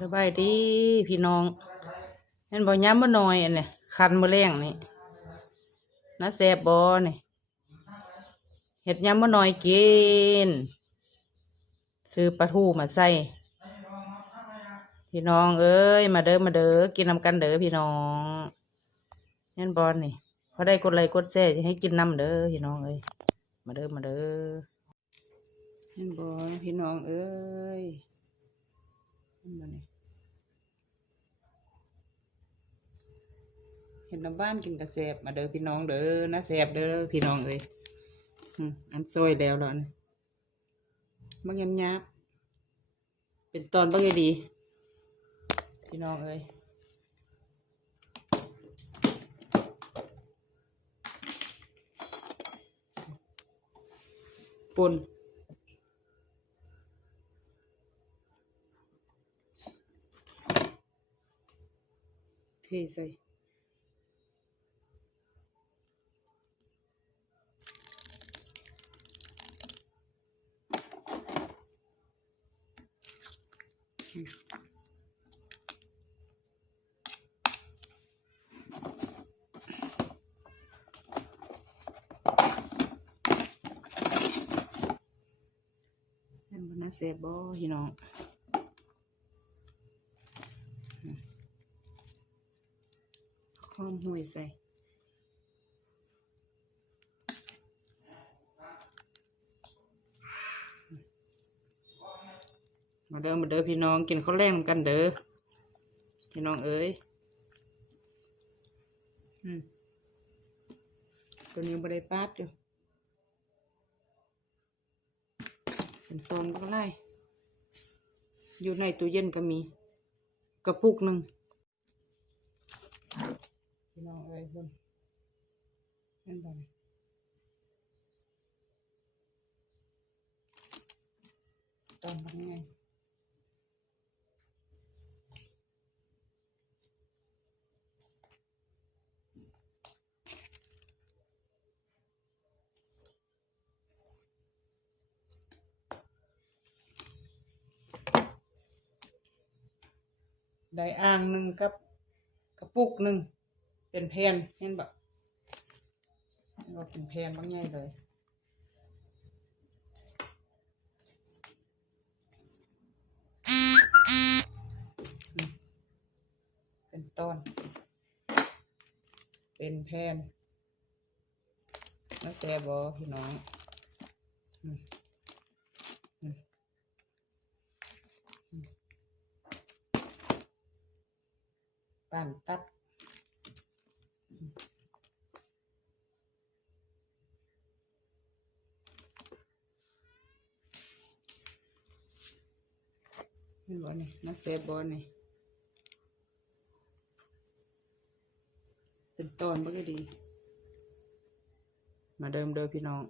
สบายดีพี่น้องเห็นบ่ย้ำบ่น้อยอันนี้คันบ่แรงนี่น่าแซ่บบ่นี่เห็ดย้ำบ่น้อยกิน ซื้อปลาทูมาใส่ พี่น้องเอ้ย มาเด้อมาเด้อกินนำกันเด้อพี่น้องเห็นบอลนี่เขาได้กดไลค์กดแชร์จะให้กินน้ำเด้อพี่น้องเอ้ยมาเด้อมาเด้อเห็นบอลพี่น้องเอ้ยเห็นบ่นี่ เห็นน้ำบ้านกินกระแสบมาเด้อพี่น้องเด้อนะแสบเด้อพี่น้องเอ้ยอันซอยแล้วแล้วนี่บางยำยับเป็นตอนบางอย่างดี พี่น้องเอ้ยปนเทใส่ เห็นบนน่าเสียบ่พี่น้องข้อมห่วยใส่ มาเด้อมาเด้อพี่น้องกินข้าวแรงกันเด้อพี่น้องเอ้ยอืมตัวนี้บได้ปาดอยู่เป็นตอนก็ไล่อยู่ในตู้เย็นก็มี กระปุกหนึ่งพี่น้องเอ้ยคนนั่นบ่นี่ตอนทำไง ได้อ่างหนึ่งกับกระปุกหนึ่งเป็นแผ่นเห็นแบบเราเป็นแผ่นบางใหญ่เลยเป็นต้นเป็นแผ่นนักแซ่บอพี่น้องอืมอืม ปั่นตัดเห็นบ่นี่นักเซฟบ่นี่เป็นตอนบ่ก็ดี มาเดิมเด้อพี่น้อง